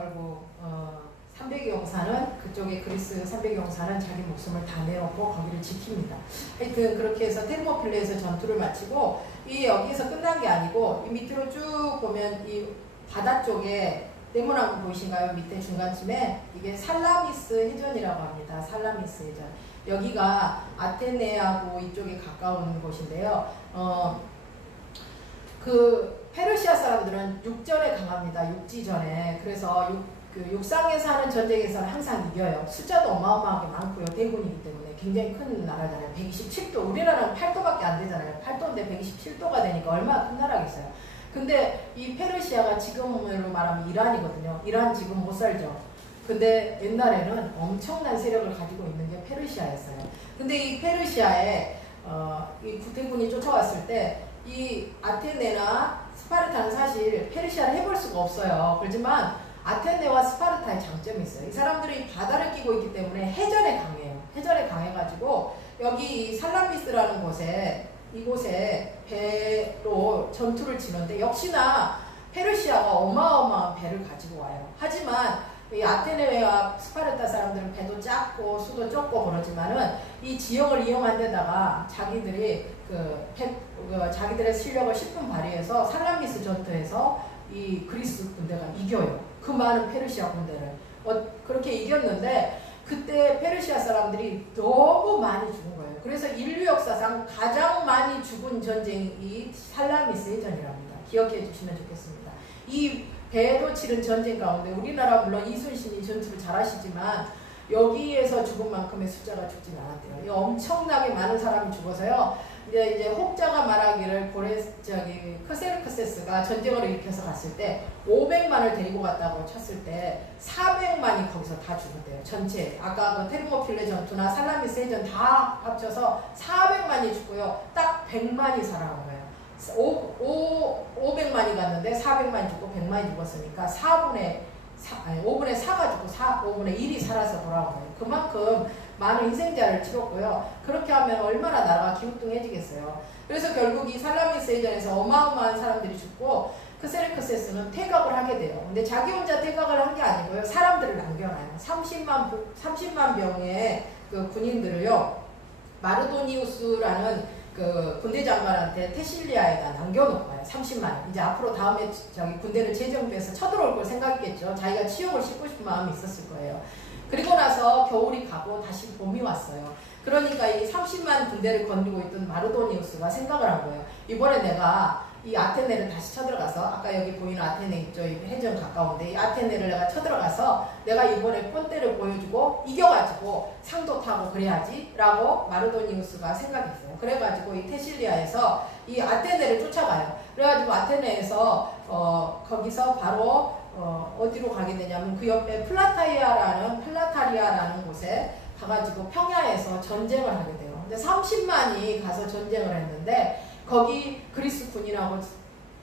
결국 300의 용사는 그쪽에 그리스 300의 용사는 자기 목숨을 다 내놓고 거기를 지킵니다. 하여튼 그렇게 해서 테르모필레에서 전투를 마치고 이 여기서 끝난 게 아니고 이 밑으로 쭉 보면 이 바다 쪽에 네모난 거 보이신가요? 밑에 중간쯤에 이게 살라미스 해전이라고 합니다. 살라미스 해전. 여기가 아테네하고 이쪽에 가까운 곳인데요. 그 페르시아 사람들은 육전에 강합니다. 육지전에. 그래서 육상에서 하는 전쟁에서는 항상 이겨요. 숫자도 어마어마하게 많고요. 대군이기 때문에 굉장히 큰 나라잖아요. 127도. 우리나라는 8도밖에 안 되잖아요. 8도인데 127도가 되니까 얼마나 큰 나라겠어요. 근데 이 페르시아가 지금으로 말하면 이란이거든요. 이란 지금 못 살죠. 근데 옛날에는 엄청난 세력을 가지고 있는 게 페르시아였어요. 근데 이 페르시아에 이 구대군이 쫓아왔을 때 이 아테네나 스파르타는 사실 페르시아를 해볼 수가 없어요. 그렇지만 아테네와 스파르타의 장점이 있어요. 이 사람들이 바다를 끼고 있기 때문에 해전에 강해요. 해전에 강해가지고 여기 살라미스라는 곳에 이곳에 배로 전투를 치는데 역시나 페르시아가 어마어마한 배를 가지고 와요. 하지만 이 아테네와 스파르타 사람들은 배도 작고 수도 좁고 그러지만은 이 지형을 이용한 데다가 자기들이 자기들의 실력을 10분 발휘해서 살라미스 전투에서 이 그리스 군대가 이겨요. 그 많은 페르시아 군대를. 그렇게 이겼는데 그때 페르시아 사람들이 너무 많이 죽은 거예요. 그래서 인류 역사상 가장 많이 죽은 전쟁이 살라미스 전이랍니다. 기억해 주시면 좋겠습니다. 이 배로 치른 전쟁 가운데 우리나라 물론 이순신이 전투를 잘하시지만 여기에서 죽은 만큼의 숫자가 죽진 않았대요. 엄청나게 많은 사람이 죽어서요. 이제 혹자가 말하기를 크세르크세스가 전쟁을 일으켜서 갔을 때 500만을 데리고 갔다고 쳤을 때 400만이 거기서 다 죽었대요. 전체 아까 그 테르모필레 전투나 살라미스 해전 다 합쳐서 400만이 죽고요. 딱 100만이 살아온 거예요. 500만이 갔는데 400만이 죽고 100만이 죽었으니까 5분의 4가 죽고 5분의 1이 살아서 돌아온 거예요. 그만큼 많은 희생자를 치렀고요. 그렇게 하면 얼마나 나라가 기우뚱해지겠어요. 그래서 결국 이 살라미스 해전에서 어마어마한 사람들이 죽고 크세르크세스는 퇴각을 하게 돼요. 근데 자기 혼자 퇴각을 한 게 아니고요. 사람들을 남겨놔요. 30만 병의 그 군인들을요. 마르도니우스라는 그 군대 장관한테 테실리아에다 남겨놓은 거예요. 30만. 이제 앞으로 다음에 군대를 재정비해서 쳐들어올 걸 생각했겠죠. 자기가 치욕을 싣고 싶은 마음이 있었을 거예요. 그리고 나서 겨울이 가고 다시 봄이 왔어요. 그러니까 이 30만 군대를 건드리고 있던 마르도니우스가 생각을 한 거예요. 이번에 내가 이 아테네를 다시 쳐들어가서 아까 여기 보이는 아테네 있죠. 해전 가까운데 이 아테네를 내가 쳐들어가서 내가 이번에 꼰대를 보여주고 이겨가지고 상도 타고 그래야지 라고 마르도니우스가 생각했어요. 그래가지고 이 테실리아에서 이 아테네를 쫓아가요. 그래가지고 아테네에서 거기서 바로 어디로 가게 되냐면 그 옆에 플라타리아라는 곳에 가가지고 평야에서 전쟁을 하게 돼요. 근데 30만이 가서 전쟁을 했는데 거기 그리스 군인하고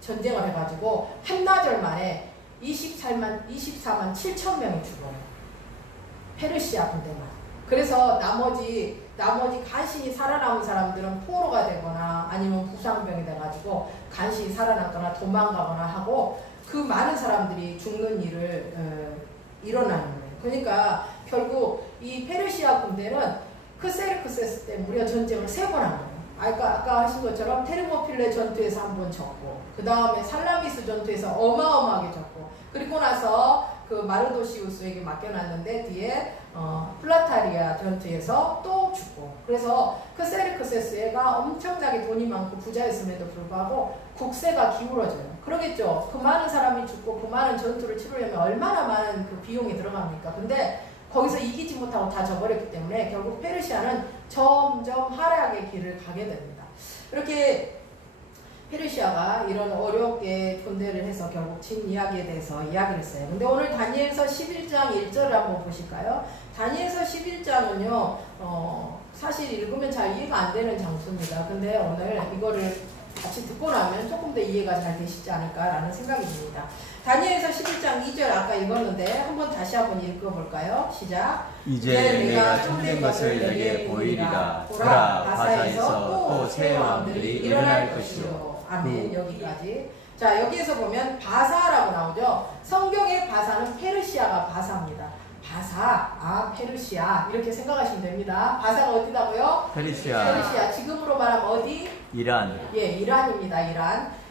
전쟁을 해가지고 한나절 만에 24만 7천 명이 죽어요. 페르시아 군대만. 그래서 나머지 간신히 살아남은 사람들은 포로가 되거나 아니면 부상병이 돼가지고 간신히 살아남거나 도망가거나 하고 그 많은 사람들이 죽는 일을 일어나는 거예요. 그러니까 결국 이 페르시아 군대는 크세르크세스 때 무려 전쟁을 3번 한 거예요. 아까 하신 것처럼 테르모필레 전투에서 한 번 졌고 그 다음에 살라미스 전투에서 어마어마하게 졌고 그리고 나서 그 마르도시우스에게 맡겨놨는데 뒤에 플라타리아 전투에서 또 죽고 그래서 크세르크세스가 엄청나게 돈이 많고 부자였음에도 불구하고 국세가 기울어져요. 그러겠죠. 그 많은 사람이 죽고 그 많은 전투를 치르려면 얼마나 많은 그 비용이 들어갑니까? 근데 거기서 이기지 못하고 다 져버렸기 때문에 결국 페르시아는 점점 하락의 길을 가게 됩니다. 이렇게 페르시아가 이런 어렵게 군대를 해서 결국 진 이야기에 대해서 이야기를 했어요. 근데 오늘 다니엘서 11장 1절을 한번 보실까요? 다니엘서 11장은요, 사실 읽으면 잘 이해가 안 되는 장소입니다. 근데 오늘 이거를 같이 듣고 나면 조금 더 이해가 잘 되시지 않을까라는 생각이 듭니다. 다니엘서 11장 2절 아까 읽었는데 한번 다시 한번 읽어볼까요? 시작. 이제 내가 참된 것을 내게 보이리라. 보라, 바사에서 또 새 왕들이 일어날 것이요. 아멘. 여기까지. 자, 여기에서 보면 바사라고 나오죠. 성경의 바사는 페르시아 페르시아가 바사입니다. 바사, 페르시아 이렇게 생각하시면 됩니다. 바사가 어디다고요? 페르시아. 지금으로 말하면 어디? 이란. 예, 이란입니다.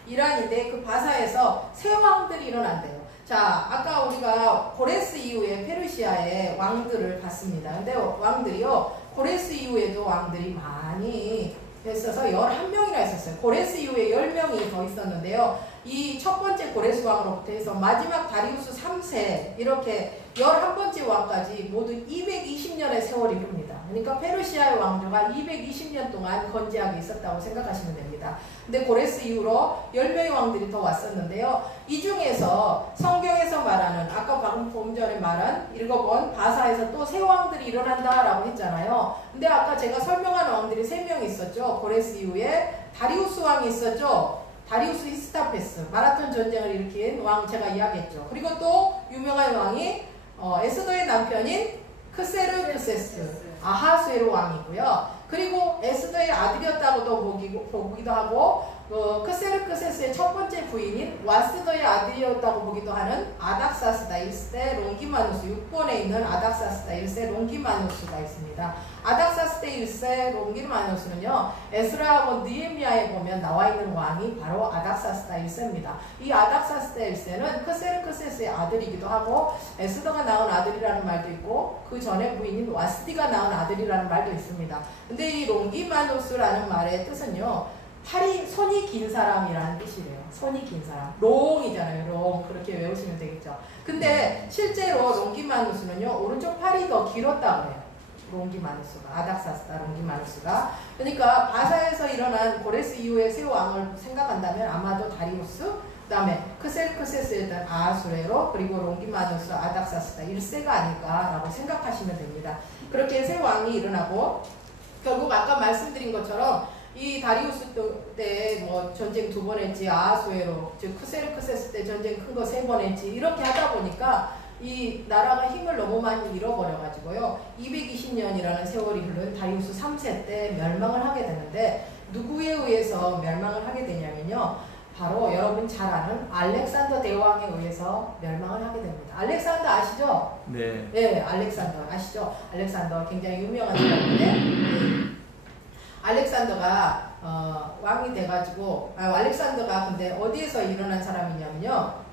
이란인데 그 바사에서 세 왕들이 일어난대요. 자, 아까 우리가 고레스 이후에 페르시아의 왕들을 봤습니다. 근데 왕들이요, 고레스 이후에도 왕들이 많이 있어서 11명이나 있었어요. 고레스 이후에 10명이 더 있었는데요. 이 첫 번째 고레스 왕으로부터 해서 마지막 다리우스 3세 이렇게 11번째 왕까지 모두 220년의 세월이 흐릅니다. 그러니까 페르시아의 왕조가 220년 동안 건재하게 있었다고 생각하시면 됩니다. 근데 고레스 이후로 10명의 왕들이 더 왔었는데요. 이 중에서 성경에서 말하는 아까 방금 전에 말한 읽어본 바사에서 또 새 왕들이 일어난다라고 했잖아요. 근데 아까 제가 설명한 왕들이 3명 있었죠. 고레스 이후에 다리우스 왕이 있었죠. 다리우스 히스타페스 마라톤 전쟁을 일으킨 왕 제가 이야기했죠. 그리고 또 유명한 왕이 에스더의 남편인 크세르크세스 아하수에로 왕이고요. 그리고 에스더의 아들이었다고도 보기도 하고 크세르크세스의 첫 번째 부인인 와스더의 아들이었다고 보기도 하는 아닥사스다 1세 롱기마누스 6번에 있는 아닥사스다 1세 롱기마누스가 있습니다. 아닥사스다 1세 롱기마누스는요. 에스라하고 느헤미야에 보면 나와 있는 왕이 바로 아닥사스다 1세입니다. 이 아닥사스다 1세는 크세르크세스의 아들이기도 하고 에스더가 낳은 아들이라는 말도 있고 그 전에 부인인 와스디가 낳은 아들이라는 말도 있습니다. 근데 이 롱기마누스라는 말의 뜻은요. 손이 긴 사람이라는 뜻이래요. 손이 긴 사람. 롱이잖아요. 롱. 그렇게 외우시면 되겠죠. 근데 실제로 롱기마누스는요. 오른쪽 팔이 더 길었다고 해요. 롱기마누스가. 아닥사스다 롱기마누스가. 그러니까 바사에서 일어난 고레스 이후의 새 왕을 생각한다면 아마도 다리우스, 그 다음에 크셀크세스였던 아하수레로, 그리고 롱기마누스 아닥사스다 1세가 아닐까라고 생각하시면 됩니다. 그렇게 새 왕이 일어나고 결국 아까 말씀드린 것처럼 이 다리우스 때 뭐 전쟁 2번 했지, 아하수에로, 즉 크세르크세스 때 전쟁 큰 거 3번 했지, 이렇게 하다 보니까 이 나라가 힘을 너무 많이 잃어버려가지고요. 220년이라는 세월이 흐른 다리우스 3세 때 멸망을 하게 되는데 누구에 의해서 멸망을 하게 되냐면요. 바로 여러분 잘 아는 알렉산더 대왕에 의해서 멸망을 하게 됩니다. 알렉산더 아시죠? 네. 네, 알렉산더 아시죠? 알렉산더 굉장히 유명한 사람인데 알렉산더가 왕이 돼가지고 알렉산더가 근데 어디에서 일어난 사람이냐면요.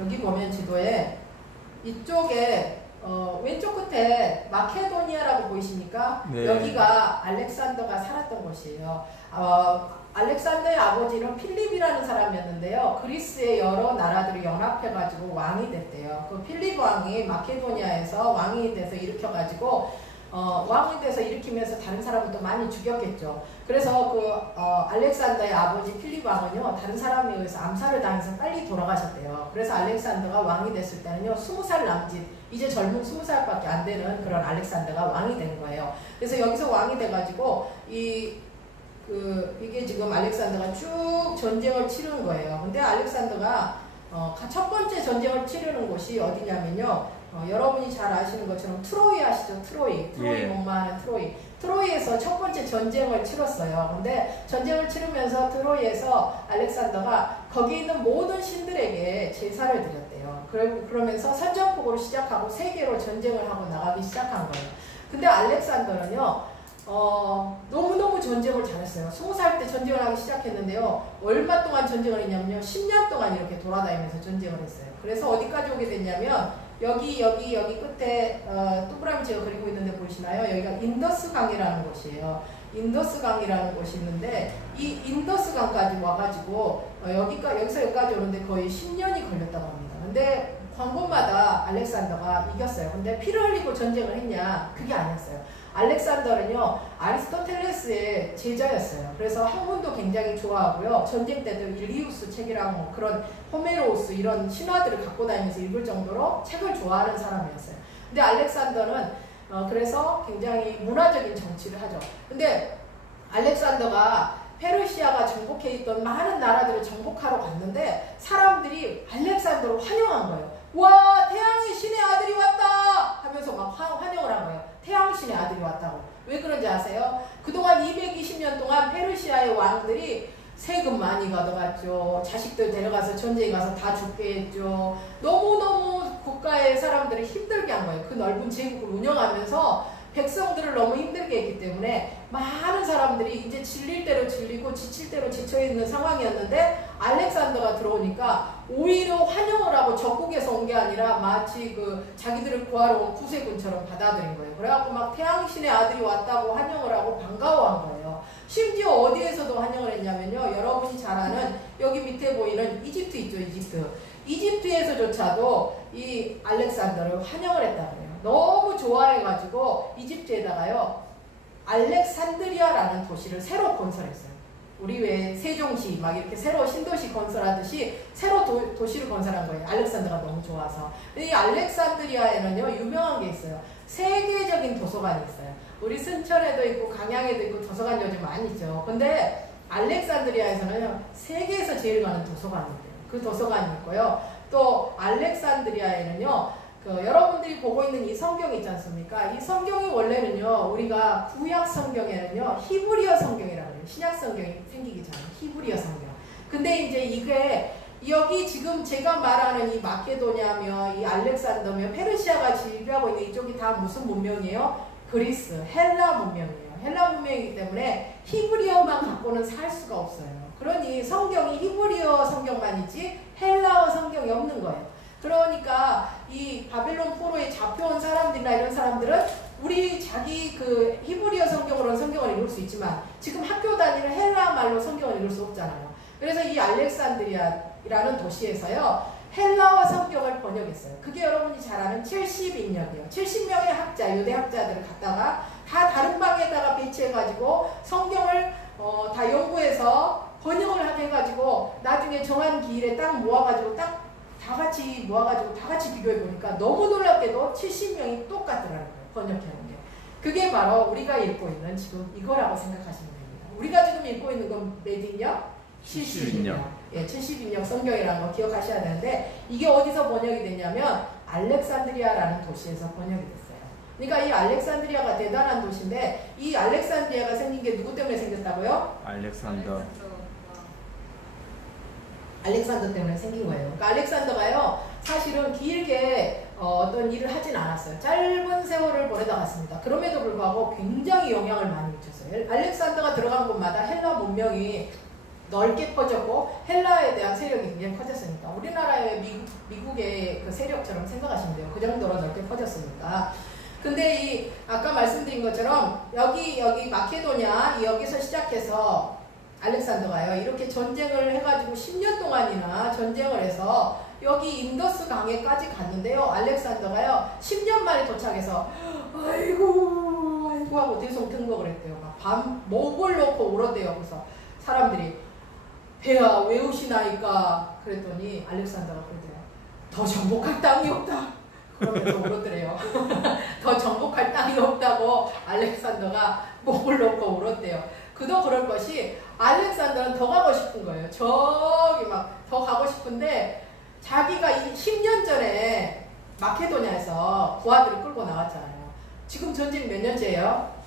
여기 보면 지도에 이쪽에 왼쪽 끝에 마케도니아라고 보이십니까? 네. 여기가 알렉산더가 살았던 곳이에요. 알렉산더의 아버지는 필립이라는 사람이었는데요. 그리스의 여러 나라들이 연합해가지고 왕이 됐대요. 그 필립 왕이 마케도니아에서 왕이 돼서 일으켜가지고 왕이 돼서 일으키면서 다른 사람들도 많이 죽였겠죠. 그래서 알렉산더의 아버지 필립 왕은요, 다른 사람에 의해서 암살을 당해서 빨리 돌아가셨대요. 그래서 알렉산더가 왕이 됐을 때는요, 20살 남짓, 이제 젊은 20살밖에 안 되는 그런 알렉산더가 왕이 된 거예요. 그래서 여기서 왕이 돼가지고 이게 지금 알렉산더가 쭉 전쟁을 치르는 거예요. 근데 알렉산더가 첫 번째 전쟁을 치르는 곳이 어디냐면요. 여러분이 잘 아시는 것처럼 트로이 아시죠? 트로이 예. 목마하는 트로이에서 첫 번째 전쟁을 치렀어요. 근데 전쟁을 치르면서 트로이에서 알렉산더가 거기 있는 모든 신들에게 제사를 드렸대요. 그러면서 선전포고로 시작하고 세계로 전쟁을 하고 나가기 시작한 거예요. 근데 알렉산더는요, 너무너무 전쟁을 잘했어요. 20살 때 전쟁을 하기 시작했는데요. 얼마 동안 전쟁을 했냐면요. 10년 동안 이렇게 돌아다니면서 전쟁을 했어요. 그래서 어디까지 오게 됐냐면 여기 끝에 동그라미 제가 그리고 있는데 보이시나요? 여기가 인더스 강이라는 곳이에요. 인더스 강이라는 곳이 있는데 이 인더스 강까지 와가지고 여기서 여기까지 오는데 거의 10년이 걸렸다고 합니다. 근데 광고마다 알렉산더가 이겼어요. 근데 피를 흘리고 전쟁을 했냐? 그게 아니었어요. 알렉산더는요, 아리스토텔레스의 제자였어요. 그래서 학문도 굉장히 좋아하고요. 전쟁 때도 일리우스 책이랑 그런 호메로우스 이런 신화들을 갖고 다니면서 읽을 정도로 책을 좋아하는 사람이었어요. 근데 알렉산더는 그래서 굉장히 문화적인 정치를 하죠. 근데 알렉산더가 페르시아가 정복해 있던 많은 나라들을 정복하러 갔는데 사람들이 알렉산더를 환영한 거예요. 와, 태양의 신의 아들이 왔다! 하면서 막 환영을 한 거예요. 태양신의 아들이 왔다고. 왜 그런지 아세요? 그동안 220년 동안 페르시아의 왕들이 세금 많이 가져갔죠. 자식들 데려가서 전쟁에 가서 다 죽게 했죠. 너무너무 국가의 사람들을 힘들게 한 거예요. 그 넓은 제국을 운영하면서 백성들을 너무 힘들게 했기 때문에 많은 사람들이 이제 질릴 대로 질리고 지칠 대로 지쳐있는 상황이었는데 알렉산더가 들어오니까 오히려 환영을 하고 적국에서 온 게 아니라 마치 그 자기들을 구하러 온 구세군처럼 받아들인 거예요. 그래갖고 막 태양신의 아들이 왔다고 환영을 하고 반가워한 거예요. 심지어 어디에서도 환영을 했냐면요. 여러분이 잘 아는 여기 밑에 보이는 이집트 있죠. 이집트에서조차도 이 알렉산더를 환영을 했다고 해요. 너무 좋아해가지고 이집트에다가요. 알렉산드리아라는 도시를 새로 건설했어요. 우리 왜 세종시 막 이렇게 새로 신도시 건설하듯이 새로 도시를 건설한 거예요. 알렉산더가 너무 좋아서. 이 알렉산드리아에는요. 유명한 게 있어요. 세계적인 도서관이 있어요. 우리 순천에도 있고 강양에도 있고 도서관 요즘 많이 있죠. 근데 알렉산드리아에서는요. 세계에서 제일 많은 도서관이 있대요. 그 도서관이 있고요. 또 알렉산드리아에는요. 여러분들이 보고 있는 이 성경 있지 않습니까? 이 성경이 원래는요. 우리가 구약 성경에는요. 히브리어 성경이라고 해요. 신약 성경이 생기기 전에 히브리어 성경. 근데 이제 이게 여기 지금 제가 말하는 이 마케도냐며 이 알렉산더며 페르시아가 지배하고 있는 이쪽이 다 무슨 문명이에요? 그리스, 헬라 문명이에요. 헬라 문명이기 때문에 히브리어만 갖고는 살 수가 없어요. 그러니 성경이 히브리어 성경만 있지 헬라어 성경이 없는 거예요. 그러니까 이 바벨론 포로에 잡혀온 사람들이나 이런 사람들은 우리 자기 그 히브리어 성경으로는 성경을 읽을 수 있지만 지금 학교 다니는 헬라 말로 성경을 읽을 수 없잖아요. 그래서 이 알렉산드리아라는 도시에서요. 헬라어 성경을 번역했어요. 그게 여러분이 잘 아는 70인역이에요. 70명의 학자, 유대 학자들을 갖다가 다 다른 방에다가 배치해가지고 성경을 다 연구해서 번역을 하게 해가지고 나중에 정한 기일에 딱 모아가지고 다 같이 모아가지고 다 같이 비교해 보니까 너무 놀랍게도 70명이 똑같더라는 거예요. 번역해놓은 게. 그게 바로 우리가 읽고 있는 지금 이거라고 생각하시면 됩니다. 우리가 지금 읽고 있는 건 몇 인역? 70인역. 예, 70인역 성경이라는 거 기억하셔야 되는데 이게 어디서 번역이 됐냐면 알렉산드리아라는 도시에서 번역이 됐어요. 그러니까 이 알렉산드리아가 대단한 도시인데 이 알렉산드리아가 생긴 게 누구 때문에 생겼다고요? 알렉산더 때문에 생긴 거예요. 그러니까 알렉산더가요, 사실은 길게 어떤 일을 하진 않았어요. 짧은 세월을 보내다 갔습니다. 그럼에도 불구하고 굉장히 영향을 많이 미쳤어요. 알렉산더가 들어간 곳마다 헬라 문명이 넓게 퍼졌고 헬라에 대한 세력이 굉장히 커졌으니까 우리나라의 미국의 그 세력처럼 생각하시면 돼요. 그 정도로 넓게 퍼졌으니까. 근데 이 아까 말씀드린 것처럼 여기 마케도냐 여기서 시작해서 알렉산더가요 이렇게 전쟁을 해가지고 10년 동안이나 전쟁을 해서 여기 인더스 강에까지 갔는데요. 알렉산더가요 10년 만에 도착해서 아이고 하고 대성통곡을 했대요. 막 밤 목을 놓고 울었대요. 그래서 사람들이 배야 왜 우시나이까 그랬더니 알렉산더가 그러대요. 더 정복할 땅이 없다. 그러면서 울었더래요. 더 정복할 땅이 없다고 알렉산더가 목을 놓고 울었대요. 그도 그럴 것이 알렉산더는 더 가고 싶은 거예요. 저기 막 더 가고 싶은데 자기가 10년 전에 마케도냐에서 부하들을 끌고 나왔잖아요. 지금 전쟁 몇 년째예요?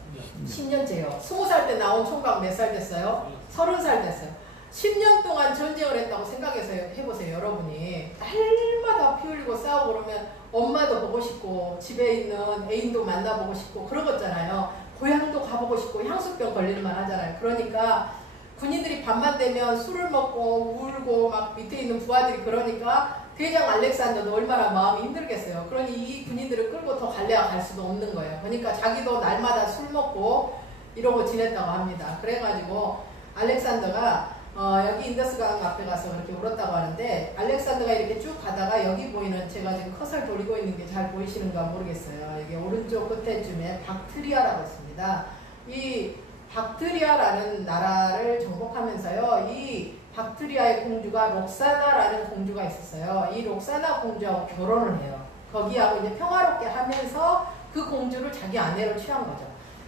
10년째요. 20살 때 나온 총각 몇 살 됐어요? 30살 됐어요. 10년 동안 전쟁을 했다고 생각해서 해보세요. 여러분이 날마다 피 흘리고 싸우고 그러면 엄마도 보고 싶고 집에 있는 애인도 만나보고 싶고 그러겠잖아요. 고향도 가보고 싶고 향수병 걸릴만 하잖아요. 그러니까 군인들이 밤만 되면 술을 먹고 울고 막 밑에 있는 부하들이 그러니까 대장 알렉산더도 얼마나 마음이 힘들겠어요. 그러니 이 군인들을 끌고 더 갈래야 갈 수도 없는 거예요. 그러니까 자기도 날마다 술 먹고 이러고 지냈다고 합니다. 그래가지고 알렉산더가 여기 인더스강 앞에 가서 그렇게 울었다고 하는데 알렉산더가 이렇게 쭉 가다가 여기 보이는 제가 지금 컷을 돌리고 있는 게 잘 보이시는가 모르겠어요. 이게 오른쪽 끝에쯤에 박트리아라고 있습니다. 이 박트리아라는 나라를 정복하면서요. 이 박트리아의 공주가 록사나라는 공주가 있었어요. 이 록사나 공주하고 결혼을 해요. 거기하고 이제 평화롭게 하면서 그 공주를 자기 아내로 취한 거죠.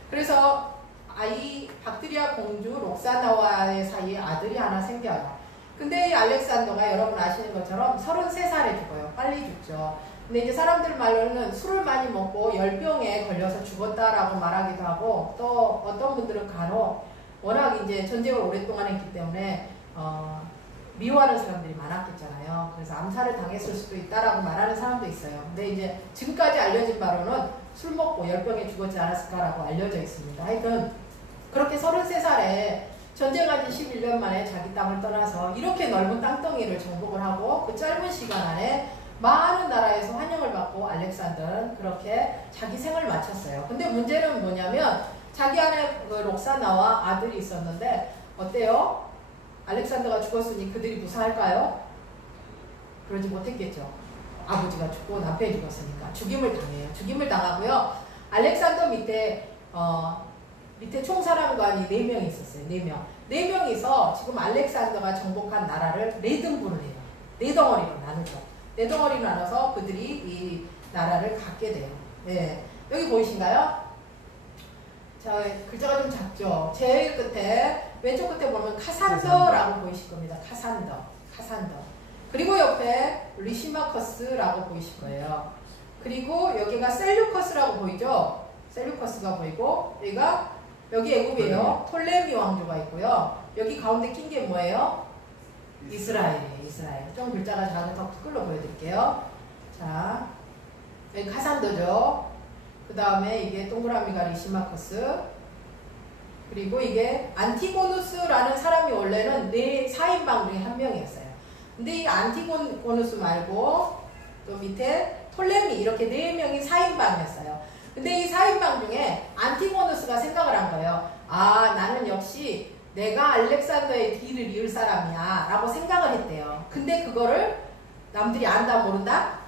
그래서 이 박트리아 공주 록사나와의 사이에 아들이 하나 생겨요. 근데 이 알렉산더가 여러분 아시는 것처럼 33살에 죽어요. 빨리 죽죠. 근데 이제 사람들 말로는 술을 많이 먹고 열병에 걸려서 죽었다라고 말하기도 하고 또 어떤 분들은 간혹 워낙 이제 전쟁을 오랫동안 했기 때문에 미워하는 사람들이 많았겠잖아요. 그래서 암살을 당했을 수도 있다라고 말하는 사람도 있어요. 근데 이제 지금까지 알려진 바로는 술 먹고 열병에 죽었지 않았을까라고 알려져 있습니다. 하여튼 그렇게 33살에 전쟁한 지 11년 만에 자기 땅을 떠나서 이렇게 넓은 땅덩이를 정복을 하고 그 짧은 시간 안에 많은 나라에서 환영을 받고 알렉산더는 그렇게 자기 생을 마쳤어요. 근데 문제는 뭐냐면 자기 안에 그 록사나와 아들이 있었는데 어때요? 알렉산더가 죽었으니 그들이 무사할까요? 그러지 못했겠죠. 아버지가 죽고 남편이 죽었으니까 죽임을 당해요. 죽임을 당하고요. 알렉산더 밑에 총사령관이 4명이 있었어요. 4명. 4명이서 지금 알렉산더가 정복한 나라를 4등분을 해요. 4덩어리로 나누죠. 4덩어리로 나눠서 그들이 이 나라를 갖게 돼요. 네. 여기 보이신가요? 자, 글자가 좀 작죠? 제일 끝에, 왼쪽 끝에 보면 카산더라고 보이실 겁니다. 카산더. 그리고 옆에 리시마커스라고 보이실 거예요. 그리고 여기가 셀류커스라고 보이죠? 셀류커스가 보이고, 여기 애굽이에요. 톨레미 왕조가 있고요. 여기 가운데 낀 게 뭐예요? 이스라엘이에요. 이스라엘. 좀 글자가 작은 더 끌로 보여드릴게요. 자, 여기 카산더죠. 그 다음에 이게 동그라미가 리시마커스. 그리고 이게 안티고누스라는 사람이 원래는 4인방 중에 한 명이었어요. 근데 이 안티고누스 말고 또 밑에 톨레미 이렇게 4명이 4인방이었어요. 근데 이 4인방 중에 안티고누스가 생각을 한 거예요. 아, 나는 역시 내가 알렉산더의 뒤를 이을 사람이야 라고 생각을 했대요. 근데 그거를 남들이 안다 모른다?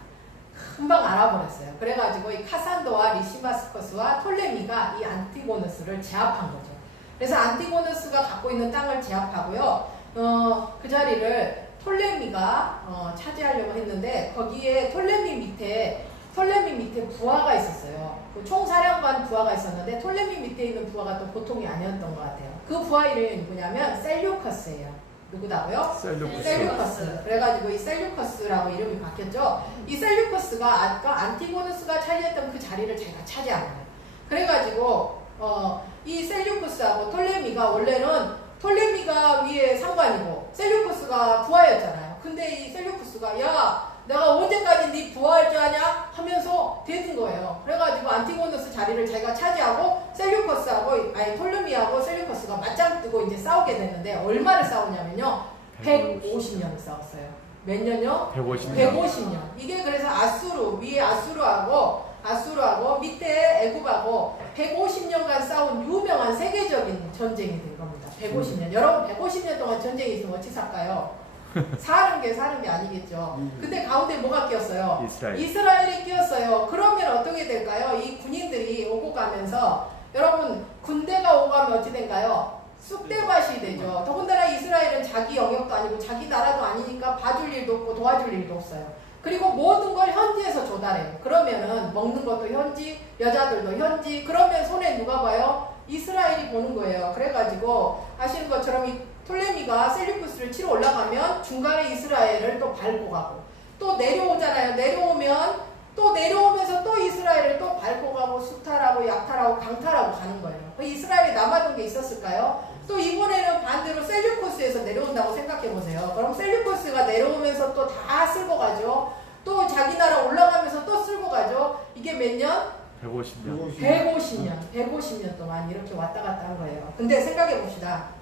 금방 알아버렸어요. 그래가지고 이 카산더와 리시마스커스와 톨레미가 이 안티고누스를 제압한 거죠. 그래서 안티고누스가 갖고 있는 땅을 제압하고요. 그 자리를 톨레미가 차지하려고 했는데 거기에 톨레미 밑에 부하가 있었어요. 그 총사령관 부하가 있었는데 톨레미 밑에 있는 부하가 또 보통이 아니었던 것 같아요. 그 부하 이름이 누구냐면 셀류커스예요. 누구다고요? 셀류커스. 그래가지고 이 셀류커스라고 이름이 바뀌었죠. 이 셀류커스가 아까 안티고누스가 차지했던 그 자리를 제가 차지한 거예요. 그래가지고 이 셀류커스하고 톨레미가 원래는 톨레미가 위에 상관이고 셀류커스가 부하였잖아요. 근데 이 셀류커스가 야 내가 언제까지 네 부하할 줄 아냐? 하면서 대든 거예요. 그래가지고 안티고누스 자리를 자기가 차지하고 톨레미하고 셀류커스가 맞짱 뜨고 이제 싸우게 됐는데 얼마를 싸우냐면요. 150년을 싸웠어요. 몇 년요? 150년. 이게 그래서 위에 아수르하고 밑에 애굽하고 150년간 싸운 유명한 세계적인 전쟁이 된 겁니다. 150년. 여러분 150년 동안 전쟁이 있으면 어찌 살까요? 사는 게 아니겠죠. 근데 가운데 뭐가 끼었어요? 이스라엘이 끼었어요. 그러면 어떻게 될까요? 이 군인들이 오고 가면서 여러분 군대가 오고 가면 어찌 될까요? 쑥대밭이 되죠. 더군다나 이스라엘은 자기 영역도 아니고 자기 나라도 아니니까 봐줄 일도 없고 도와줄 일도 없어요. 그리고 모든 걸 현지에서 조달해요. 그러면은 먹는 것도 현지, 여자들도 현지. 그러면 손에 누가 봐요? 이스라엘이 보는 거예요. 그래가지고 아시는 것처럼 이 톨레미가 셀류쿠스를 치러 올라가면 중간에 이스라엘을 또 밟고 가고 또 내려오잖아요. 내려오면서 또 이스라엘을 또 밟고 가고 수탈하고 약탈하고 강탈하고 가는 거예요. 이스라엘이 남아둔 게 있었을까요? 또 이번에는 반대로 셀류쿠스에서 내려온다고 생각해 보세요. 그럼 셀류쿠스가 내려오면서 또 다 쓸고 가죠. 또 자기 나라 올라가면서 또 쓸고 가죠. 이게 몇 년? 150년 동안 이렇게 왔다 갔다 한 거예요. 근데 생각해 봅시다.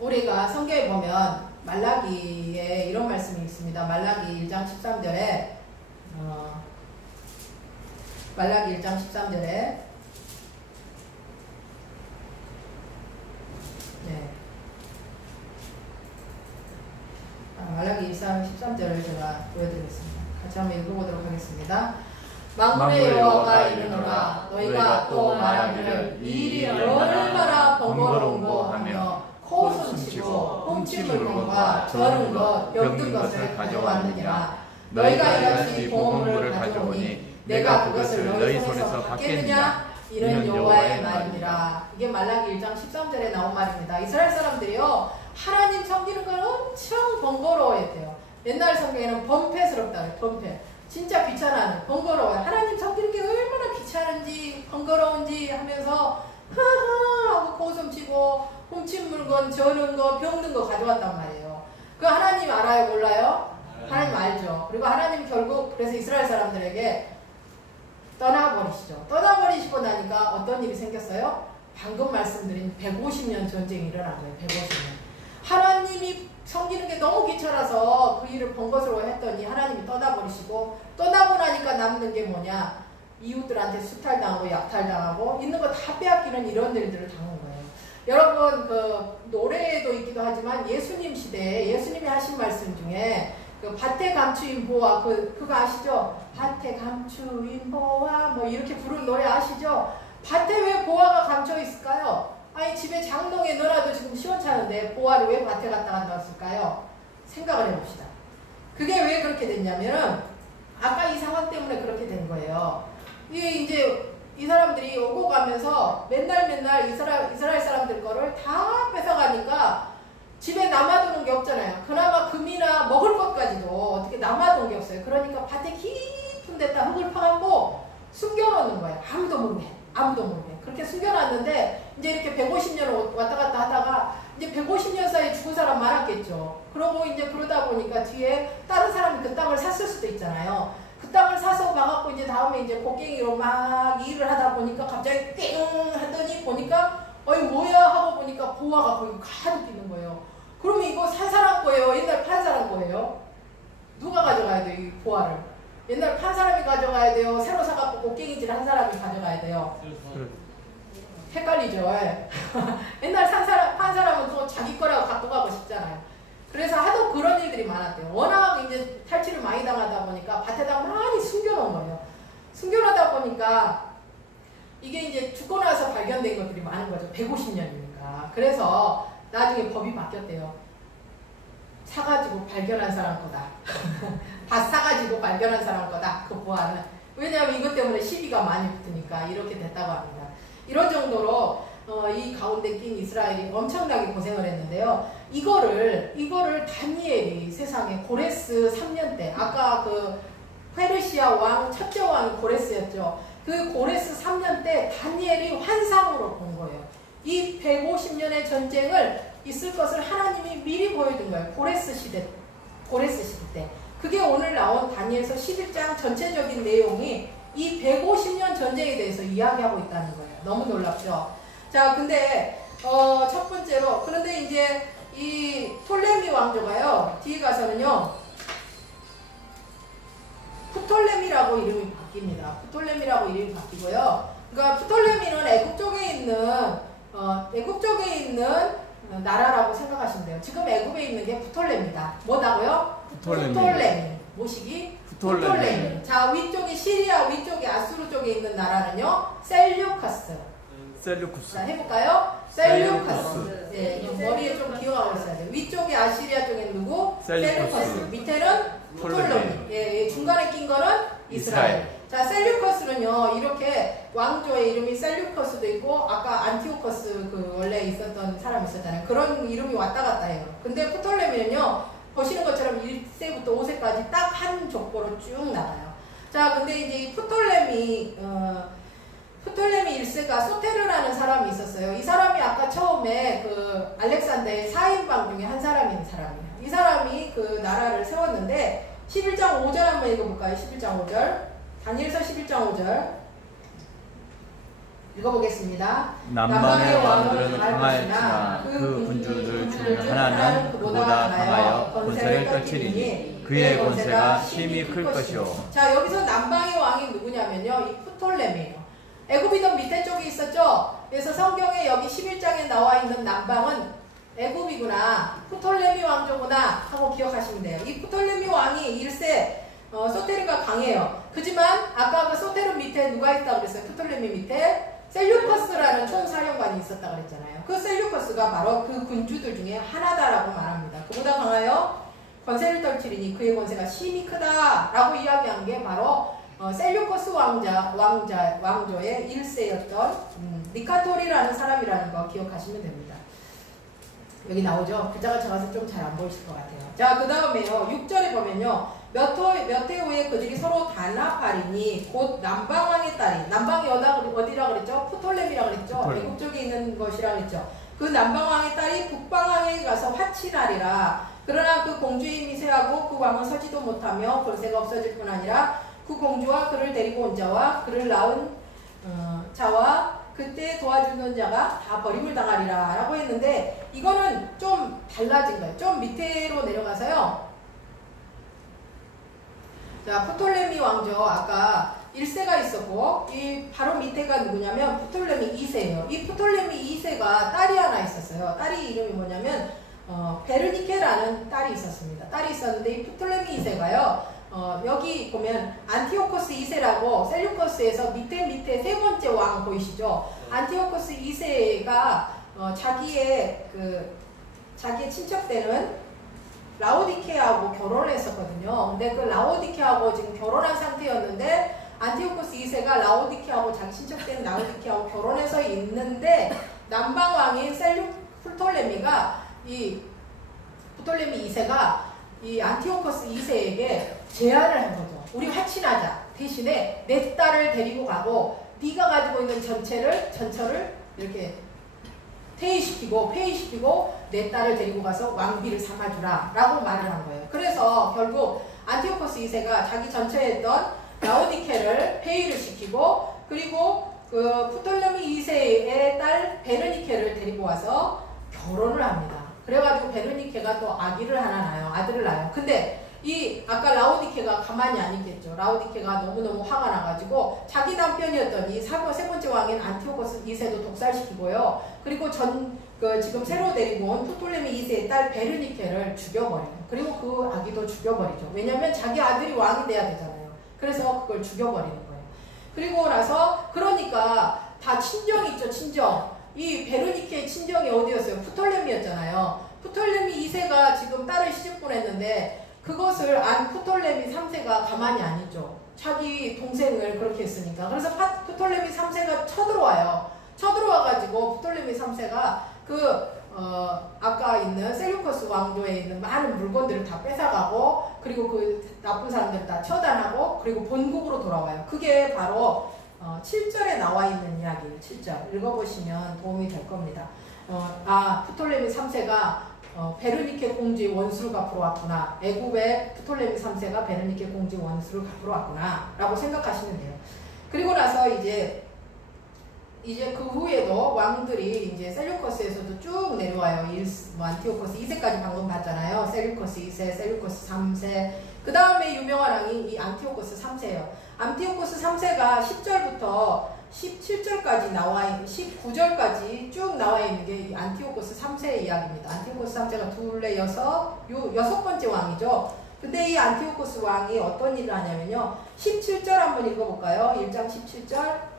우리가 성경에 보면 말라기에 이런 말씀이 있습니다. 말라기 1장 13절에 말라기 1장 13절에 말라기 1장 13절을 제가 보여드리겠습니다. 같이 한번 읽어보도록 하겠습니다. 만군의 여호와가 이르노라 너희가 또 말하기를 이 일이 얼마나 번거로운고 하며 코웃음치고 훔친 물건과 저른 것, 병든 것을 가져왔느니라. 너희가 이같이 보물을 가져오니 내가 그것을 너희 손에서 받겠느냐? 이는 여호와의 말이니라. 이게 말라기 1장 13절에 나온 말입니다. 이스라엘 사람들이요 하나님 섬기는 걸 엄청 번거로워했대요. 옛날 성경에는 번패스럽다고 해요. 번패. 진짜 귀찮아요. 번거로워요. 하나님 섬기는 게 얼마나 귀찮은지 번거로운지 하면서 흐흐 하고 코웃음치고 훔친 물건, 저는 거, 병든 거 가져왔단 말이에요. 알아요? 몰라요? 하나님 알죠. 그리고 하나님 결국 그래서 이스라엘 사람들에게 떠나버리시죠. 떠나버리시고 나니까 어떤 일이 생겼어요? 방금 말씀드린 150년 전쟁이 일어난 거예요. 150년. 하나님이 섬기는 게 너무 귀찮아서 그 일을 번거스러워했더니 하나님이 떠나버리시고, 떠나고 나니까 남는 게 뭐냐? 이웃들한테 수탈당하고 약탈당하고 있는 거 다 빼앗기는 이런 일들을 당한 거예요. 여러분 그 노래에도 있기도 하지만 예수님 시대에 예수님이 하신 말씀 중에 그 밭에 감추인 보화 그거 아시죠? 밭에 감추인 보화 뭐 이렇게 부르는 노래 아시죠? 밭에 왜 보화가 감춰 있을까요? 아니 집에 장롱에 넣어놔도 지금 시원찮은데 보화를 왜 밭에 갖다가 넣었을까요? 생각을 해봅시다. 그게 왜 그렇게 됐냐면은 아까 이 상황 때문에 그렇게 된 거예요. 이게 이제 이 사람들이 오고 가면서 맨날 이스라엘 사람들 거를 다 뺏어가니까 집에 남아두는 게 없잖아요. 그나마 금이나 먹을 것까지도 어떻게 남아두는 게 없어요. 그러니까 밭에 깊은 데다 흙을 파갖고 숨겨놓는 거예요. 아무도 모르게. 그렇게 숨겨놨는데 이제 이렇게 150년 왔다 갔다 하다가 이제 150년 사이에 죽은 사람 많았겠죠. 그러고 이제 그러다 보니까 뒤에 다른 사람이 그 땅을 샀을 수도 있잖아요. 그 땅을 사서 가갖고 이제 다음에 이제 곡괭이로 막 일을 하다 보니까 갑자기 띵 하더니 보니까 어이 뭐야 하고 보니까 보화가 거기 가득 있는 거예요. 그러면 이거 산 사람 거예요? 옛날 판 사람 거예요? 누가 가져가야 돼요? 이 보화를? 옛날 판 사람이 가져가야 돼요? 새로 사갖고 곡괭이질 한 사람이 가져가야 돼요? 헷갈리죠. 옛날 판 사람은 또 자기 거라고 갖고 가고 싶잖아요. 그래서 하도 그런 일들이 많았대요. 워낙 이제 탈취를 많이 당하다 보니까 밭에다 많이 숨겨놓은 거예요. 숨겨놓다 보니까 이게 이제 죽고 나서 발견된 것들이 많은 거죠. 150년이니까. 그래서 나중에 법이 바뀌었대요. 사가지고 발견한 사람 거다. 밭 사가지고 발견한 사람 거다. 그 보안은. 왜냐하면 이것 때문에 시비가 많이 붙으니까 이렇게 됐다고 합니다. 이런 정도로 이 가운데 낀 이스라엘이 엄청나게 고생을 했는데요. 이거를 다니엘이 세상에 고레스 3년 때, 아까 그 페르시아 왕 첫째 왕이 고레스였죠. 그 고레스 3년 때 다니엘이 환상으로 본 거예요. 이 150년의 전쟁을 있을 것을 하나님이 미리 보여준 거예요. 고레스 시대 때. 그게 오늘 나온 다니엘서 11장 전체적인 내용이 이 150년 전쟁에 대해서 이야기하고 있다는 거예요. 너무 놀랍죠? 자, 근데 첫 번째로, 그런데 이제 이 톨레미 왕조가요, 뒤에 가서는요, 프톨레미라고 이름이 바뀝니다. 프톨레미라고 이름이 바뀌고요. 그러니까 프톨레미는 애굽 쪽에 있는 나라라고 생각하시면 돼요. 지금 애굽에 있는 게 프톨레미다. 뭐다고요? 프톨레미. 뭐시기? 프톨레미. 자, 위쪽이 시리아, 위쪽이 아수르 쪽에 있는 나라는요, 셀류커스. 자, 해볼까요? 셀류커스. 네, 머리에 좀 기억하고 있어야 돼요. 위쪽이 아시리아 쪽에 누구? 셀류커스. 밑에는 프톨레미. 예, 중간에 낀 거는 이스라엘. 자, 셀류커스는요, 이렇게 왕조의 이름이 셀류커스도 있고, 아까 안티오커스 그 원래 있었던 사람이 있었잖아요. 그런 이름이 왔다 갔다 해요. 근데 프톨레미는요, 보시는 것처럼 1세부터 5세까지 딱 한 족보로 쭉 나가요. 자, 근데 이제 이 프톨레미 1세가 소테르라는 사람이 있었어요. 이 사람이 아까 처음에 그 알렉산더의 4인방 중에 한 사람인 사람이에요. 이 사람이 그 나라를 세웠는데 11장 5절 한번 읽어볼까요? 11장 5절. 다니엘서 11장 5절. 읽어보겠습니다. 남방의 왕들은 강하였으나 그 군주들 중 하나는 그보다 강하여 권세를 떨치리니 그의 권세가 심히 클 것이요. 자, 여기서 남방의 왕이 누구냐면요, 이 프톨레미예요. 애굽이던 밑에 쪽에 있었죠. 그래서 성경에 여기 11장에 나와 있는 남방은 애굽이구나, 프톨레미 왕조구나 하고 기억하시면 돼요. 이 프톨레미 왕이 1세 소테르가 강해요. 그지만 아까 그 소테르 밑에 누가 있다고 그랬어요? 프톨레미 밑에 셀류커스라는 총사령관이 있었다고 그랬잖아요. 그 셀류커스가 바로 그 군주들 중에 하나다라고 말합니다. 그보다 강하여 권세를 떨치리니 그의 권세가 심히 크다라고 이야기한 게 바로 셀류커스 왕조의 1세였던 니카토리라는 사람이라는 거 기억하시면 됩니다. 여기 나오죠? 글자가 작아서 좀 잘 안 보이실 것 같아요. 자, 그 다음에요, 6절에 보면요, 몇 해 후에 그들이 서로 단합하리니 곧 남방왕의 딸이, 남방이 어디라 그랬죠? 프톨레미라 그랬죠? 애굽 쪽에 있는 것이라 그랬죠? 그 남방왕의 딸이 북방왕에 가서 화친하리라. 그러나 그 공주의 힘이 쇠하고 그 왕은 서지도 못하며 권세가 없어질 뿐 아니라 그 공주와 그를 데리고 온 자와 그를 낳은 자와 그때 도와주는 자가 다 버림을 당하리라 라고 했는데, 이거는 좀 달라진 거예요. 좀 밑으로 내려가서요. 자, 프톨레미 왕조 아까 1세가 있었고, 이 바로 밑에가 누구냐면 프톨레미 2세예요. 이 프톨레미 2세가 딸이 하나 있었어요. 딸이 이름이 뭐냐면 베르니케라는 딸이 있었습니다. 딸이 있었는데 이 프톨레미 2세가요. 여기 보면 안티오코스 2세라고 셀류커스에서 밑에 세 번째 왕 보이시죠? 안티오코스 2세가 자기의 친척되는 라오디케하고 결혼을 했었거든요. 근데 그 라오디케하고 지금 결혼한 상태였는데 안티오코스 2세가 라오디케하고 자기 친척된 라오디케하고 결혼해서 있는데 남방 왕인 프톨레미가 이 프톨레미 2세가 이 안티오코스 2세에게 제안을 한 거죠. 우리 화친하자. 대신에 내 딸을 데리고 가고 네가 가지고 있는 전처를 이렇게 폐위시키고 내 딸을 데리고 가서 왕비를 삼아주라 라고 말을 한 거예요. 그래서 결국 안티오코스 2세가 자기 전처에 있던 라오디케를 폐위를 시키고, 그리고 그 프톨레미 2세의 딸 베르니케를 데리고 와서 결혼을 합니다. 그래가지고 베르니케가 또 아들을 낳아요. 근데 이 아까 라오디케가 가만히 안 있겠죠. 라오디케가 너무너무 화가 나가지고 자기 남편이었던 이 세 번째 왕인 안티오코스 2세도 독살시키고요. 그리고 지금 새로 데리고 온 프톨레미 2세의 딸 베르니케를 죽여버려요. 그리고 그 아기도 죽여버리죠. 왜냐면 자기 아들이 왕이 돼야 되잖아요. 그래서 그걸 죽여버리는 거예요. 그리고 나서 그러니까 다 친정이 있죠. 친정. 이 베르니케의 친정이 어디였어요? 프톨레미였잖아요. 프톨레미 2세가 지금 딸을 시집보냈는데 그것을 안 프톨레미 3세가 가만히 안 있죠. 자기 동생을 그렇게 했으니까. 그래서 프톨레미 3세가 쳐들어와가지고 프톨레미 3세가 아까 있는 셀류커스 왕조에 있는 많은 물건들을 다 뺏어가고, 그리고 그 나쁜 사람들 다 처단하고, 그리고 본국으로 돌아와요. 그게 바로 7절에 나와 있는 이야기예요. 7절 읽어보시면 도움이 될 겁니다. 프톨레미 3세가 베르니케 공주의 원수를 갚으러 왔구나. 애굽의 프톨레미 3세가 베르니케 공주의 원수를 갚으러 왔구나 라고 생각하시면 돼요. 그리고 나서 이제 그 후에도 왕들이 이제 셀류커스에서도 쭉 내려와요. 안티오코스 2세까지 방금 봤잖아요. 셀류커스 2세, 셀류커스 3세. 그 다음에 유명한 왕이 이 안티오코스 3세예요. 안티오코스 3세가 10절부터 17절까지 19절까지 쭉 나와 있는 게 이 안티오코스 3세의 이야기입니다. 안티오코스 3세가 여섯 번째 왕이죠. 근데 이 안티오코스 왕이 어떤 일을 하냐면요. 17절 한번 읽어볼까요? 1장 17절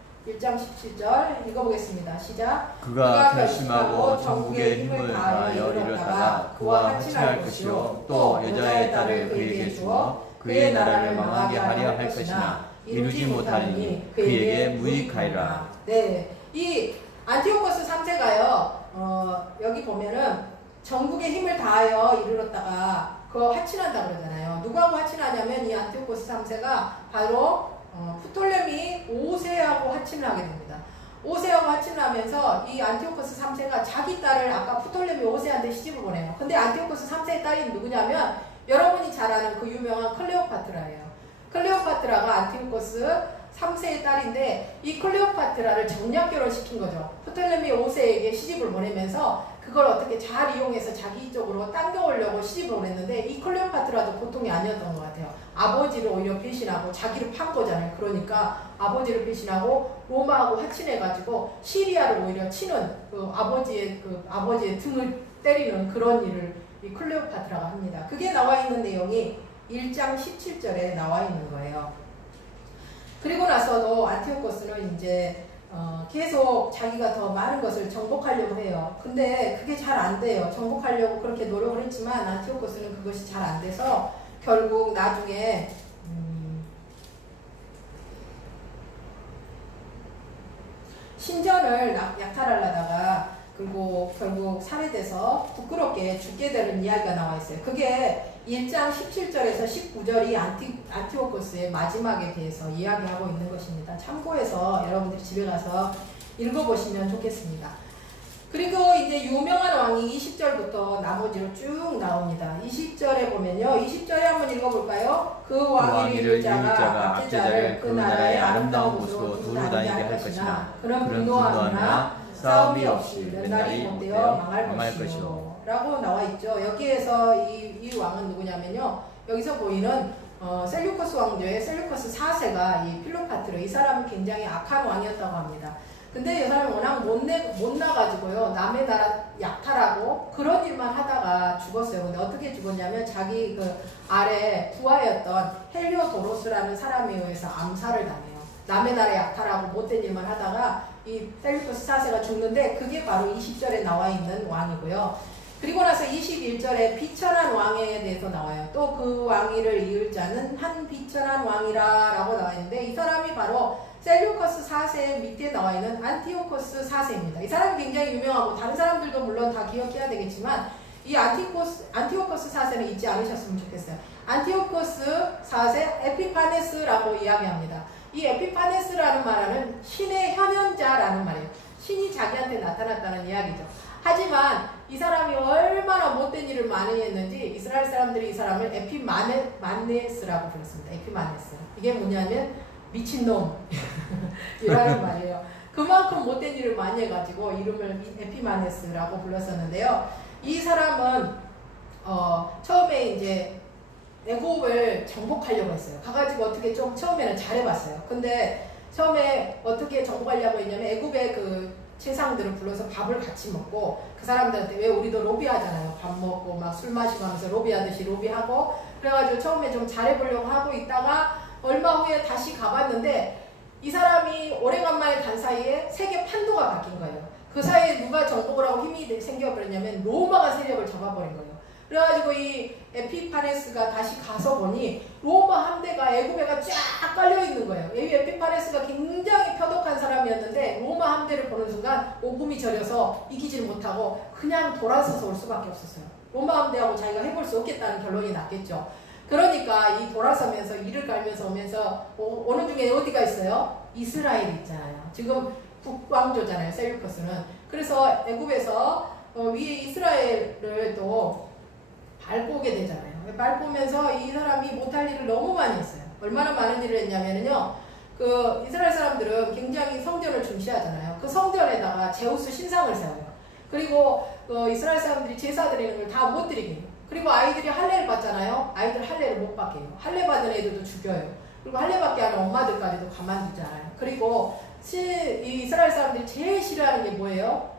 읽어보겠습니다. 시작. 그가 결심하고 전국의 힘을 다하여 이르렀다가 그와 화친할 것이요 또 여자의 딸을 그에게 주어 그의 나라를 망하게 하려 할 것이나 이루지 못하리니 그에게 무익하리라. 네, 이 안티오코스 3세가요. 여기 보면은 전국의 힘을 다하여 이르렀다가 그거 화친한다 그러잖아요. 누구하고 화친하냐면 이 안티오코스 3세가 바로 프톨레미 5세하고 화친을 하게 됩니다. 5세하고 화친을 하면서 이 안티오코스 3세가 자기 딸을 아까 프톨레미 5세한테 시집을 보내요. 근데 안티오코스 3세의 딸이 누구냐면 여러분이 잘 아는 그 유명한 클레오파트라예요. 클레오파트라가 안티오코스 3세의 딸인데 이 클레오파트라를 정략 결혼시킨 거죠. 프톨레미 5세에게 시집을 보내면서 그걸 어떻게 잘 이용해서 자기 쪽으로 당겨오려고 시집을 보냈는데 이 클레오파트라도 보통이 아니었던 것 같아요. 아버지를 오히려 배신하고 자기를 판 거잖아요. 그러니까 아버지를 배신하고 로마하고 화친해가지고 시리아를 오히려 치는 아버지의 등을 때리는 그런 일을 이 클레오파트라가 합니다. 그게 나와 있는 내용이 1장 17절에 나와 있는 거예요. 그리고 나서도 안티오코스는 이제 계속 자기가 더 많은 것을 정복하려고 해요. 근데 그게 잘 안 돼요. 정복하려고 그렇게 노력을 했지만 안티오코스는 그것이 잘 안 돼서 결국 나중에 신전을 약탈하려다가 그리고 결국 살해돼서 부끄럽게 죽게 되는 이야기가 나와 있어요. 그게 1장 17절에서 19절이 안티오코스의 마지막에 대해서 이야기하고 있는 것입니다. 참고해서 여러분들이 집에 가서 읽어보시면 좋겠습니다. 그리고 이제 유명한 왕이 20절부터 나머지로 쭉 나옵니다. 20절에 보면요. 20절에 한번 읽어볼까요? 그 왕위를 이을 자가 악제 자를 그 나라의 아름다운 곳으로 두루 다니게 할 것이나 그는 분노하느나 싸움이 없이 몇 날이 못되어 망할 것이요 라고 나와 있죠. 여기에서 이 왕은 누구냐면요. 여기서 보이는 셀류커스 왕조의 셀류커스 4세가 이 필로파트르, 이 사람은 굉장히 악한 왕이었다고 합니다. 근데 이 사람이 워낙 못 나가지고요. 남의 나라 약탈하고 그런 일만 하다가 죽었어요. 근데 어떻게 죽었냐면 자기 그 아래 부하였던 헬리오도로스라는 사람에 의해서 암살을 당해요. 남의 나라 약탈하고 못된 일만 하다가 이 셀류커스 4세가 죽는데 그게 바로 20절에 나와 있는 왕이고요. 그리고 나서 21절에 비천한 왕에 대해서 나와요. 또 그 왕위를 이을 자는 한 비천한 왕이라 라고 나와 있는데 이 사람이 바로 셀류커스 4세 밑에 나와 있는 안티오코스 4세입니다. 이 사람이 굉장히 유명하고 다른 사람들도 물론 다 기억해야 되겠지만 이 안티오코스 4세는 잊지 않으셨으면 좋겠어요. 안티오코스 4세 에피파네스라고 이야기합니다. 이 에피파네스라는 말은 신의 현현자라는 말이에요. 신이 자기한테 나타났다는 이야기죠. 하지만 이 사람이 얼마나 못된 일을 많이 했는지 이스라엘 사람들이 이 사람을 에피마네스라고 불렀습니다. 에피마네스. 이게 뭐냐면 미친놈 이라는 말이에요. 그만큼 못된 일을 많이 해가지고 이름을 에피마네스라고 불렀었는데요. 이 사람은 처음에 이제 애굽을 정복하려고 했어요. 가가지고 어떻게 좀 처음에는 잘해봤어요. 근데 처음에 어떻게 정복하려고 했냐면 애굽의 그 최상들을 불러서 밥을 같이 먹고 그 사람들한테 왜 우리도 로비하잖아요. 밥 먹고 막 술 마시고 하면서 로비하듯이 로비하고 그래가지고 처음에 좀 잘해보려고 하고 있다가 얼마 후에 다시 가봤는데 이 사람이 오래간만에 간 사이에 세계 판도가 바뀐 거예요. 그 사이에 누가 정복을 하고 힘이 생겨버렸냐면 로마가 세력을 잡아버린 거예요. 그래가지고 이 에피파네스가 다시 가서 보니 로마 함대가 애굽에가 쫙 깔려있는 거예요. 이 에피파네스가 굉장히 표독한 사람이었는데 로마 함대를 보는 순간 오금이 저려서 이기질 못하고 그냥 돌아서서 올 수밖에 없었어요. 로마 함대하고 자기가 해볼 수 없겠다는 결론이 났겠죠. 그러니까 이 돌아서면서 이를 갈면서 오면서 오는 중에 어디가 있어요? 이스라엘이 있잖아요. 지금 북왕조잖아요. 셀류커스는. 그래서 애굽에서 위에 이스라엘을 또 밟고 오게 되잖아요. 밟고 오면서 이 사람이 못할 일을 너무 많이 했어요. 얼마나 많은 일을 했냐면요. 그 이스라엘 사람들은 굉장히 성전을 중시하잖아요. 그 성전에다가 제우스 신상을 세워요. 그리고 이스라엘 사람들이 제사 드리는 걸 다 못 드리게 해요. 그리고 아이들이 할례를 받잖아요. 아이들 할례를 못 받게 해요. 할례 받은 애들도 죽여요. 그리고 할례 받게 하는 엄마들까지도 가만두잖아요. 그리고 이 이스라엘 사람들이 제일 싫어하는 게 뭐예요?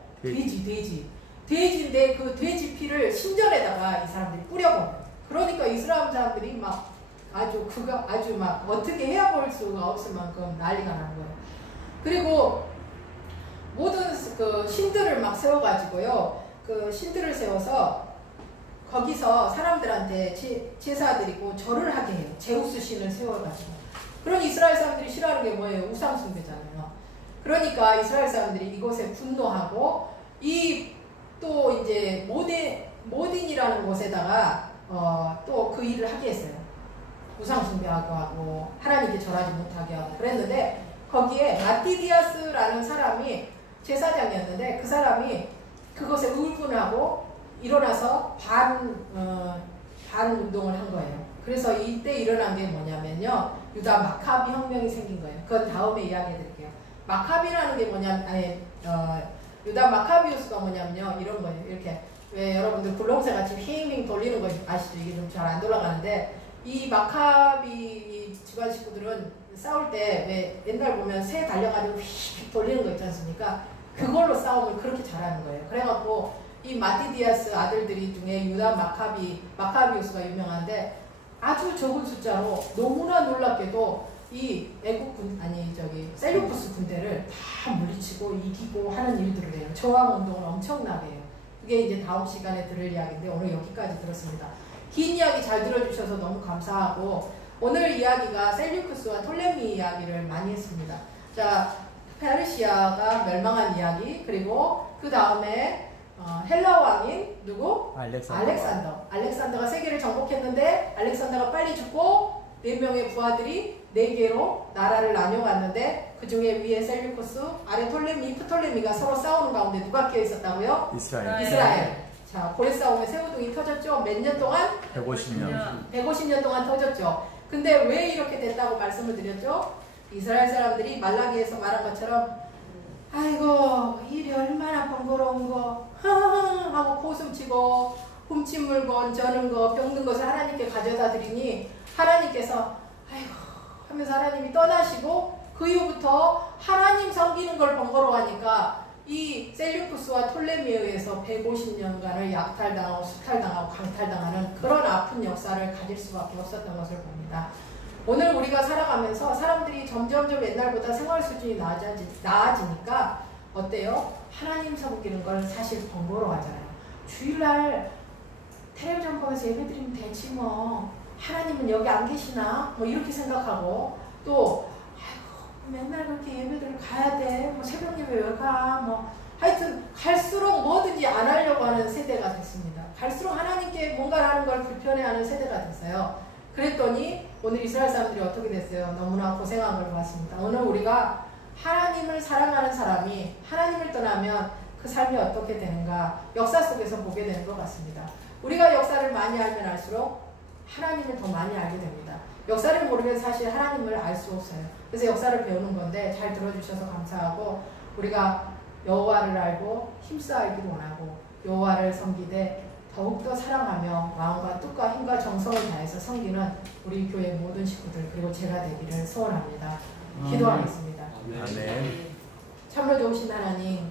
돼지인데 그 돼지 피를 신전에다가 이 사람들이 뿌려버려요. 그러니까 이스라엘 사람들이 막 아주 막 어떻게 해야 볼 수가 없을 만큼 난리가 나는 거예요. 그리고 모든 그 신들을 막 세워가지고요. 그 신들을 세워서 거기서 사람들한테 제사 드리고 절을 하게 해요. 제우스 신을 세워가지고. 그런 이스라엘 사람들이 싫어하는 게 뭐예요? 우상 숭배잖아요. 그러니까 이스라엘 사람들이 이곳에 분노하고 또 이제 모딘이라는 곳에다가 또 그 일을 하게 했어요. 우상 숭배하고 하고 하나님께 절하지 못하게 하고 그랬는데 거기에 마티디아스라는 사람이 제사장이었는데 그 사람이 그것에 울분하고 일어나서 반 운동을 한 거예요. 그래서 이때 일어난 게 뭐냐면요. 유다 마카비 혁명이 생긴 거예요. 그건 다음에 이야기해 드릴게요. 마카비라는 게 뭐냐면 유다 마카비우스가 뭐냐면요. 이런 거예요. 이렇게 왜 여러분들 굴렁쇠 같이 휘잉 돌리는 거 아시죠? 이게 좀 잘 안 돌아가는데 이 마카비 집안 식구들은 싸울 때 왜 옛날 보면 새 달려가지고 휙 돌리는 거 있지 않습니까? 그걸로 싸움을 그렇게 잘하는 거예요. 그래갖고 이 마티디아스 아들들이 중에 유다 마카비우스가 유명한데 아주 적은 숫자로 너무나 놀랍게도 이 셀류쿠스 군대를 다 물리치고 이기고 하는 일들을 해요. 저항 운동을 엄청나게 해요. 그게 이제 다음 시간에 들을 이야기인데 오늘 여기까지 들었습니다. 긴 이야기 잘 들어주셔서 너무 감사하고 오늘 이야기가 셀류쿠스와 톨레미 이야기를 많이 했습니다. 자, 페르시아가 멸망한 이야기 그리고 그 다음에 헬라 왕인 누구? 알렉산더가 세계를 정복했는데 알렉산더가 빨리 죽고 4명의 부하들이 4개로 나라를 나뉘어갔는데 그 중에 위에 셀류쿠스, 아래 톨레미, 프톨레미가 서로 싸우는 가운데 누가 끼어 있었다고요? 이스라엘. 이스라엘. 자, 고레 싸움에 새우등이 터졌죠. 몇 년 동안? 150년. 150년 동안 터졌죠. 근데 왜 이렇게 됐다고 말씀을 드렸죠? 이스라엘 사람들이 말라기에서 말한 것처럼 아이고 일이 얼마나 번거로운 거 하고 코숨치고 훔친 물건 저는 거 병든 것을 하나님께 가져다 드리니 하나님께서 아이고 하면서 하나님이 떠나시고 그 이후부터 하나님 섬기는 걸 번거로워하니까 이 셀류쿠스와 톨레미에 의해서 150년간을 약탈당하고 수탈당하고 강탈당하는 그런 아픈 역사를 가질 수밖에 없었던 것을 봅니다. 오늘 우리가 살아가면서 사람들이 점점점 옛날보다 생활 수준이 나아지니까 어때요? 하나님 섬기는 걸 사실 번거로워하잖아요. 주일날 텔레비전 보면서 예배드리면 되지 뭐. 하나님은 여기 안 계시나? 뭐 이렇게 생각하고 또 아이고 맨날 그렇게 예배를 가야 돼. 뭐 새벽 예배 왜 가? 뭐 하여튼 갈수록 뭐든지 안 하려고 하는 세대가 됐습니다. 갈수록 하나님께 뭔가를 하는 걸 불편해하는 세대가 됐어요. 그랬더니 오늘 이스라엘 사람들이 어떻게 됐어요? 너무나 고생한 걸 봤습니다. 오늘 우리가 하나님을 사랑하는 사람이 하나님을 떠나면 그 삶이 어떻게 되는가 역사 속에서 보게 되는 것 같습니다. 우리가 역사를 많이 알면 알수록 하나님을 더 많이 알게 됩니다. 역사를 모르면 사실 하나님을 알 수 없어요. 그래서 역사를 배우는 건데 잘 들어주셔서 감사하고 우리가 여호와를 알고 힘써 알기를 원하고 여호와를 섬기되 더욱더 사랑하며 마음과 뜻과 힘과 정성을 다해서 섬기는 우리 교회 모든 식구들 그리고 제가 되기를 소원합니다. 기도하겠습니다. 아멘. 참으로 좋으신 하나님